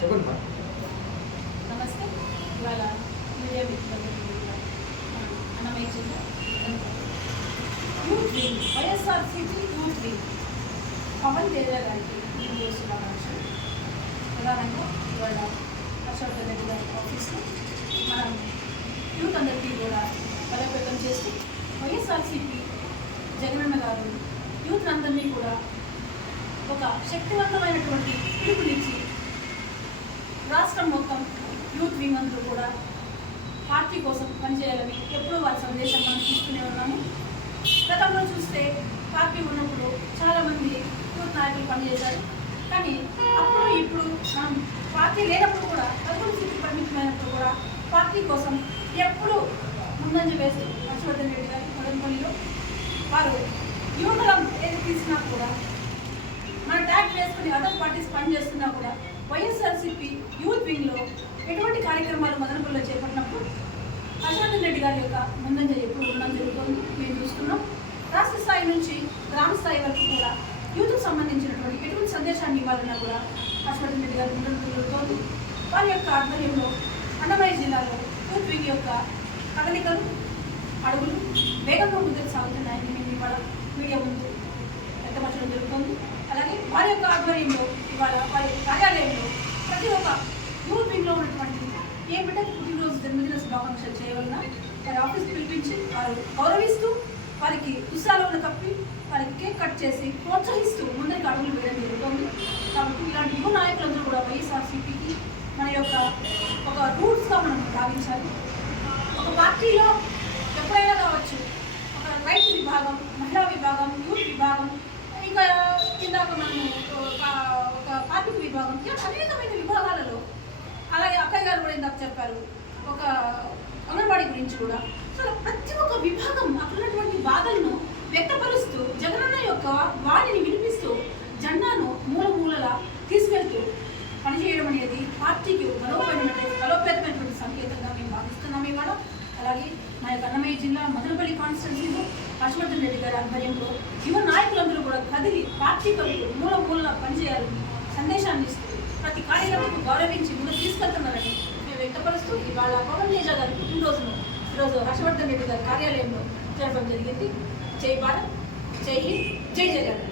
చెప్పండి. నమస్తే. ఇవాళ మీడియా అన్నమయ్య జిల్లా youth wing YSRCP youth wing Pawan Kalyan గారికి నేను శుభాకాంక్షలు. ప్రధానంగా ఇవాళ హర్షవర్ధన్ రెడ్డి గారి ఆఫీస్లో మనం యూత్ అందరికీ కూడా బలోపేతం చేస్తూ వైఎస్ఆర్సీపీ జగనన్న గారు యూత్ అందరినీ కూడా ఒక శక్తివంతమైనటువంటి పిలుపునిచ్చి రాష్ట్రం మొత్తం యూత్ వింగ్ అందరూ కూడా పార్టీ కోసం పనిచేయాలని ఎప్పుడూ వారి సందేశం మనం తీసుకునే ఉన్నాము. గతంలో చూస్తే పార్టీ ఉన్నప్పుడు చాలామంది యూత్ నాయకులు పనిచేశారు. కానీ అప్పుడు ఇప్పుడు మనం పార్టీ లేనప్పుడు కూడా పదకొండు సీట్లు పరిమితమైనప్పుడు కూడా పార్టీ కోసం ఎప్పుడు ముందంజ వేస్తూ హర్షవర్ధన్ రెడ్డి గారి మదనపల్లిలో వారు యువకులం ఏది తీసినా కూడా మన ట్యాగ్ వేసుకుని అదర్ పార్టీస్ పనిచేస్తున్నా కూడా వైఎస్ఆర్సీపీ యూత్ వింగ్లో ఎటువంటి కార్యక్రమాలు మదనపల్లిలో చేపట్టినప్పుడు హర్షవర్ధన్ రెడ్డి గారి యొక్క ముందంజ ఎప్పుడు ఉండడం జరుగుతుంది. మేము చూస్తున్నాం. రాష్ట్ర స్థాయి నుంచి గ్రామ స్థాయి వరకు కూడా యూత్కు సంబంధించినటువంటి ఎటువంటి సందేశాన్ని ఇవ్వాలన్నా కూడా హర్షవర్ధన్ రెడ్డి గారి ముందు జరుగుతోంది. వారి యొక్క ఆధ్వర్యంలో అన్నమయ్య జిల్లాలో యూత్ వింగ్ యొక్క కదలికలు అడుగులు వేగంగా ముందుకు సాగుతున్నాయని మేము ఇవాళ మీడియా ముందు వ్యక్తపరచడం జరుగుతుంది. అలాగే వారి యొక్క ఆధ్వర్యంలో ఇవాళ వారి కార్యాలయంలో ప్రతి ఒక్క యూత్ వింగ్లో ఉన్నటువంటి ఏ బిడ్డకు పుట్టినరోజు జన్మదిన శుభాకాంక్షలు చేయవలన వారి ఆఫీస్ పిలిపించి వారు గౌరవిస్తూ వారికి ఉత్సాహంలో కప్పి వారికి కేక్ కట్ చేసి ప్రోత్సహిస్తూ ముందరికి అడుగులు వేయడం జరుగుతుంది. కాబట్టి ఇలాంటి యువ నాయకులందరూ కూడా వైఎస్ఆర్సీపీకి మన యొక్క ఒక రూట్స్గా మనం భావించాలి. ఒక పార్టీలో ఎప్పుడైనా కావచ్చు, ఒక రైతు విభాగం, మహిళా విభాగం, యూత్ విభాగం, ఇంకా ఇందాక మనము ఒక కార్మిక విభాగం, ఇలా అనేకమైన విభాగాలలో, అలాగే అక్కయ్య గారు కూడా ఇందాక చెప్పారు ఒక అంగన్వాడీ గురించి కూడా. సో ప్రతి ఒక్క విభాగం అక్కడున్నటువంటి బాధలను వ్యక్తపరుస్తూ జగనన్న యొక్క వాణిని వినిపిస్తూ జెండాను మూల మూలలా తీసుకెళ్తూ పనిచేయడం అనేది పార్టీకి బలోపేతమైనటువంటి సంకేతంగా మేము భావిస్తున్నాము ఇవాళ. అలాగే మా యొక్క అన్నమయ్య జిల్లా మదనపల్లి కాన్స్టిట్యున్సీలో హర్షవర్ధన్ రెడ్డి గారి ఆధ్వర్యంలో యువ నాయకులందరూ కూడా కదిలి పార్టీ కొరకు మూల మూలలా పనిచేయాలని సందేశాన్ని ఇస్తూ ప్రతి కార్యక్రమకు గౌరవించి ముందు తీసుకెళ్తున్నారని మేము వ్యక్తపరుస్తూ ఇవాళ పవన్ కళ్యాణ్ గారి పుట్టినరోజును ఈరోజు హర్షవర్ధన్ రెడ్డి గారి కార్యాలయంలో జరపడం జరిగింది. జై భారత్, జై హింద్, జై జగన్.